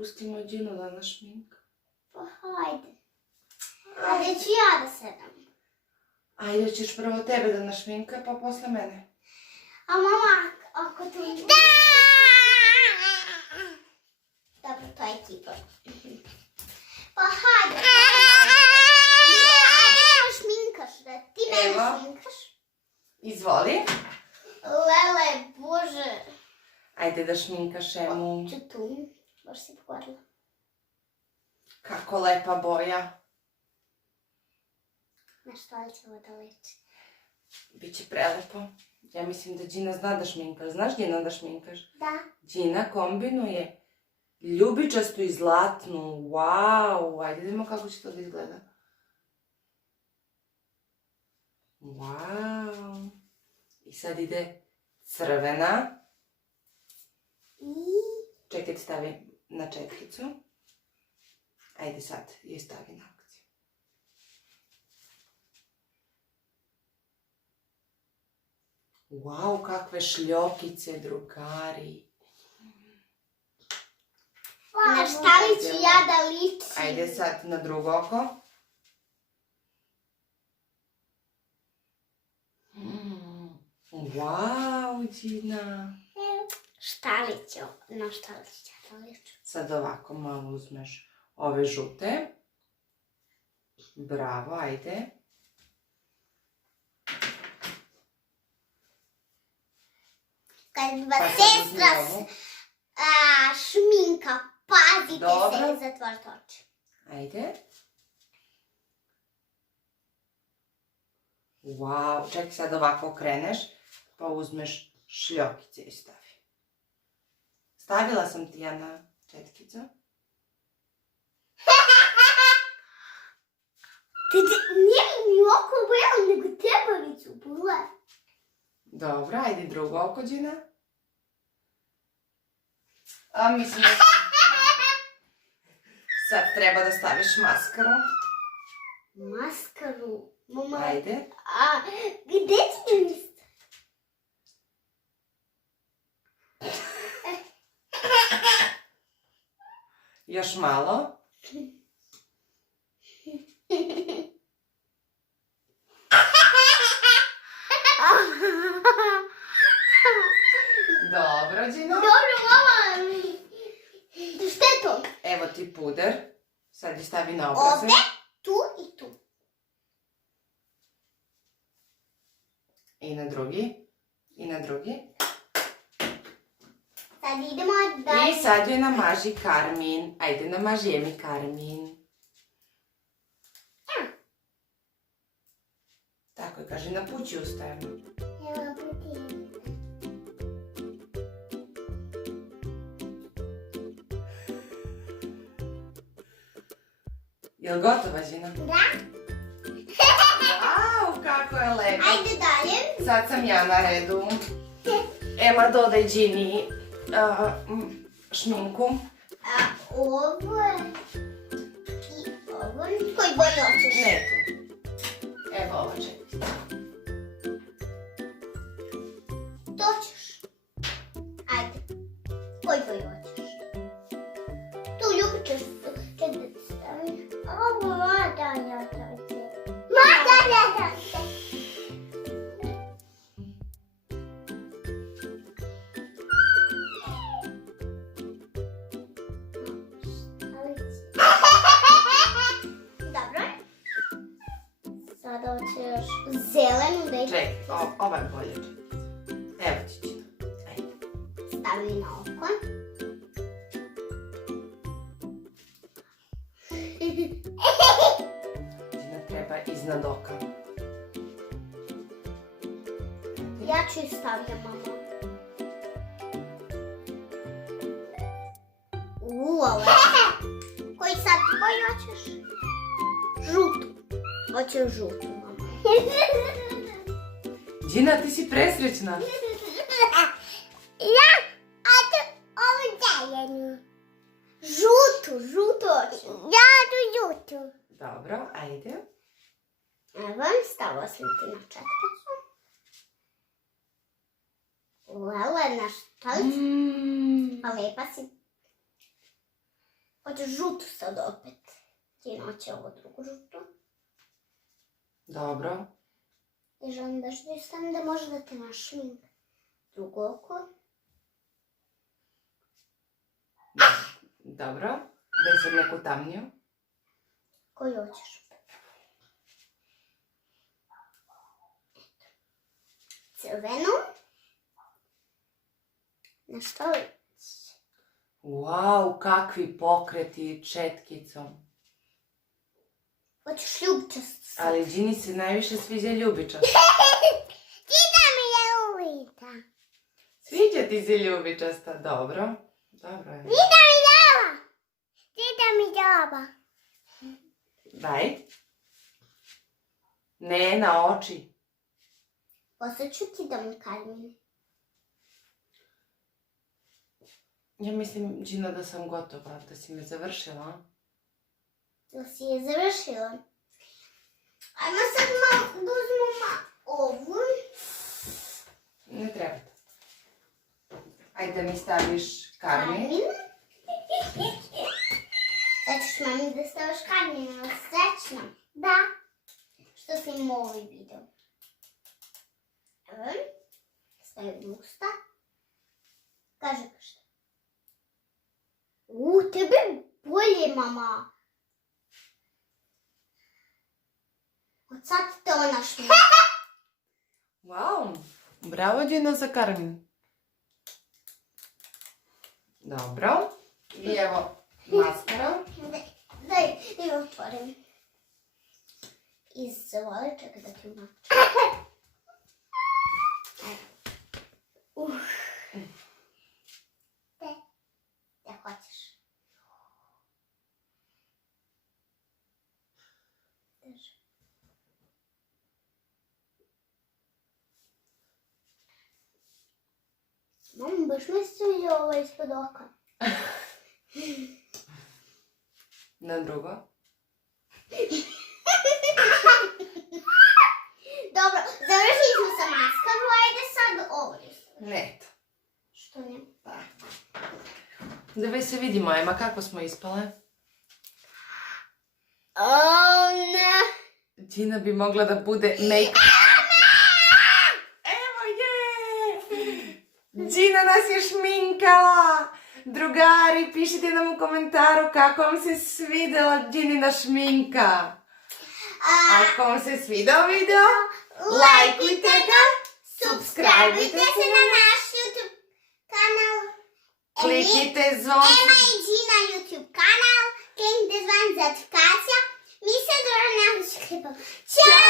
pustimo Đinu da našminka. Pa hajde. Ajde ću ja da sedam. Ajde, ćeš prvo tebe da našminka, pa posle mene. A mama, ako tu... Da! Dobro, to je ekipa. Pa hajde. Ajde, nema šminkaš, da ti mene šminkaš. Izvoli. Lele, bože. Ajde da šminkaš Emu. Ću tu, baš si pogledala. Kako lepa boja. Na šta li će ovo da liči? Biće prelepo. Ja mislim da Đina zna da šminkaš. Znaš Đina da šminkaš? Da. Đina kombinuje ljubičastu i zlatnu. Wow! Ajde da vidimo kako će to da izgleda. Wow! I sad ide crvena. Čekaj, stavi na četkicu. Ajde sad, je stavi na akciju. Wow, kakve šljokice, drugari. Na šta li ću ja da ličim? Ajde sad na drugo oko. Wow, Đina. Šta li ću? Na šta li ću ja da ličim? Sad ovako malo uzmeš ove žute. Bravo, ajde. Kad vas sestra šminka, pazite se, zatvorite oči. Ajde. Wow, čekaj sad ovako okreneš, pa uzmeš šljokice i stavi. Stavila sam ti ja na četkicu. Nije mi oko bojalo, nego tebavicu bole. Dobro, ajde drugo oko, Đina. A mislim da sad treba da staviš maskaru. Maskaru? Mama... Ajde. A gde ću mi... Još malo. Dobro, Đina. Dobro, mama. Šta je to? Evo ti puder. Sad je stavi na obraze. Ovde, tu i tu. I na drugi. I na drugi. Sad idemo dalje. I sad joj namaži karmin. Ajde, namaži Emi karmin. Tako je, kaže, na pući ustajemo. Evo, puti. Jel gotova, Đina? Da. Wow, kako je lepo. Ajde dalje. Sad sam ja na redu. Ema, dodaj Đini šminku. Ovo je... I ovo je... Koji boj hoćeš? Ne tu. Evo ovo, čekaj. To ćeš. Ajde. Koji boj hoćeš? Tu ljubičeš. Čekaj da ti stavim. Ovo, da, ja to ću. Da. Dobro. Sada hoćeš zelenu da ide. Čekaj, ova je bolje. Evo ti Đina. Ajde. Stavi na oko. Đina treba iznad oka. Ja ću ih stavljam, mama. Ovo je. Koji sad boj hoćeš? Žutu. Hoćeš žutu, mama. Đina, ti si presrećna. Ja, a tu ovu zelenu. Žutu hoću. Ja ću žutu. Dobro, ajde. Evo, stavila sam ti na četkicu. Lele, na šta li? A lepa si. Hoćeš žutu sad opet. Tina će ovo drugu žutu. Dobro. I želim da što stane da može da te našminka. Drugo oko. Dobro. Daj sad neku tamniju. Koju hoćeš? Crvenu. Na stolici. Wow, kakvi pokreti četkicom. Hoćeš ljubčast sad. Ali Gini se najviše sviđa ljubičast. Tita mi je ljubita. Sviđa ti se ljubičasta, dobro. Dobro je. Tita mi dala. Tita mi dala. Daj. Ne, na oči. Posle ću ti da mi Karmine. Ja mislim, Gina, da sam gotova, da si me završila. Da si je završila. Ajmo sad malo da uzmemo ovu. Ne treba. Ajde da mi staviš Karmin. Sad ćeš mami da staviš Karmine, srećno. Da. Što si imao ovaj video. Evo. Stavim usta. Kaže ka šta. Tebe bolje, mama. Od sad te ona šminka. Wow, bravo Gina za Karmin. Dobro. I evo maskara. Daj otvorim. Izvoli, čekaj da ti umaknem. Gde hoćeš? Drži. Mama, baš mi se sviđa ovo ispod oka. Na drugo. Dobro, završili smo sa maskaru, ajde sad ovo. Ne. Što ne? Da već se vidimo, Ema, kako smo ispale. Ne. Gina bi mogla da bude make... Evo je! Gina nas je šminkala! Drugari, pišite nam u komentaru kako vam se svidela Ginina šminka. Ako vam se svidao video, lajkujte ga, Subscribeujte se na naš YouTube kanal. kliknite zvon. Ema i Gina YouTube kanal. Kliknite zvon za notifikacija. Mi se dobro nađemo. Ćao!